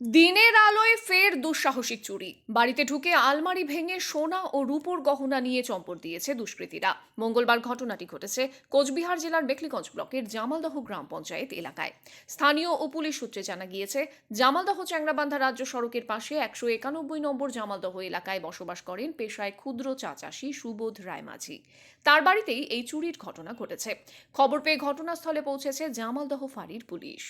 দিনের আলোয় ফের দুঃসাহসিক চুরি। বাড়িতে ঢুকে আলমারি ভেঙে সোনা ও রূপোর গহনা নিয়ে চম্পট দিয়েছে দুষ্কৃতীরা। মঙ্গলবার ঘটনাটি ঘটেছে কোচবিহার জেলার বেকলিগঞ্জ ব্লকের জামালদহ গ্রাম পঞ্চায়েত এলাকায়। স্থানীয় ও পুলিশ সূত্রে জানা গিয়েছে, জামালদহ চ্যাংরাবান্ধা রাজ্য সড়কের পাশে 191 নম্বর জামালদহ এলাকায় বসবাস করেন পেশায় ক্ষুদ্র চা চাষী সুবোধ রায় মাঝি। তার বাড়িতেই এই চুরির ঘটনা ঘটেছে। খবর পেয়ে ঘটনাস্থলে পৌঁছেছে জামালদহ ফাঁড়ির পুলিশ।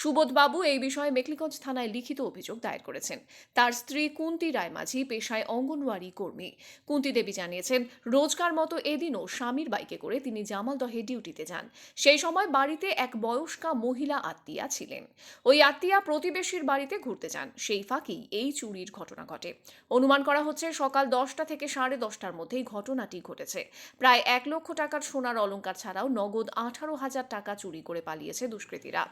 সুবোধবাবু এই বিষয়ে মেকলিগঞ্জ থানায় লিখিত অভিযোগ দায়ের করেছেন। তার স্ত্রী কুন্তি রায় মাঝি পেশায় অঙ্গনওয়াড়ি কর্মী। কুন্তি দেবী জানিয়েছেন, রোজকার মতো এদিনও স্বামীর বাইকে করে তিনি জামালদহে ডিউটিতে যান। সেই সময় বাড়িতে এক বয়স্কা মহিলা আত্মীয়া ছিলেন। ওই আত্মীয়া প্রতিবেশীর বাড়িতে ঘুরতে যান। সেই ফাঁকেই এই চুরির ঘটনা ঘটে। অনুমান করা হচ্ছে সকাল 10টা থেকে 10:30টার মধ্যেই ঘটনাটি ঘটেছে। প্রায় 1 লক্ষ টাকার সোনার অলংকার ছাড়াও নগদ 18,000 টাকা চুরি করে পালিয়েছে দুষ্কৃতীরা।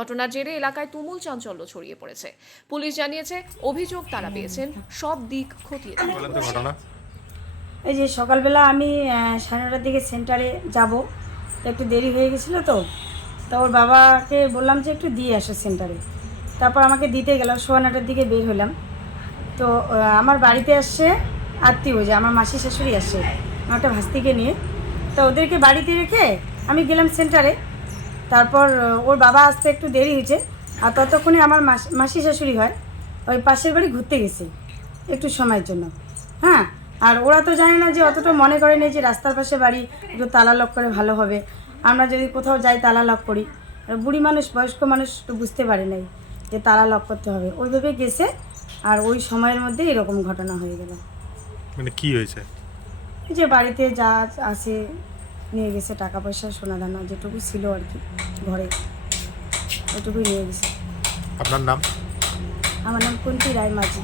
ঘটনার জেরে এলাকায় তুমুল চাঞ্চল্য ছড়িয়ে পড়েছে। পুলিশ জানিয়েছে, অভিযোগ তারা পেয়েছেন সব দিক খতিয়ে দেখছে। এই যে সকালবেলা আমি 9:30টার দিকে সেন্টারে যাব, তো একটু দেরি হয়ে গেছিলো, তো ওর বাবাকে বললাম যে একটু দিয়ে আসো সেন্টারে। তারপর আমাকে দিতে গেল, 9:15টার দিকে বের হলাম। তো আমার বাড়িতে আসছে আত্মীয়, যে আমার মাসি শাশুড়ি আসছে আমার একটা ভাস্তিকে নিয়ে। তো ওদেরকে বাড়িতে রেখে আমি গেলাম সেন্টারে। তারপর ওর বাবা আসতে একটু দেরি হয়েছে, আর ততক্ষণে আমার মাসি শাশুড়ি হয় ওই পাশের বাড়ি ঘুরতে গেছে একটু সময়ের জন্য। হ্যাঁ, আর ওরা তো জানে না যে, অতটা মনে করে নেই যে রাস্তার পাশে বাড়ি, একটু তালা লক করে ভালো হবে। আমরা যদি কোথাও যাই তালা লক করি, আর বুড়ি মানুষ বয়স্ক মানুষ তো বুঝতে পারে নাই যে তালা লক করতে হবে। ওইভাবে গেছে, আর ওই সময়ের মধ্যে এরকম ঘটনা হয়ে গেল। মানে কি হয়েছে? এই যে বাড়িতে যা আছে নিয়ে গেছে, টাকা পয়সা সোনা দানা যেটুকু ছিল আর কি ঘরে, ওইটুকুই নিয়ে গেছে। আপনার নাম? আমার নাম কুন্তি রায় মাঝি।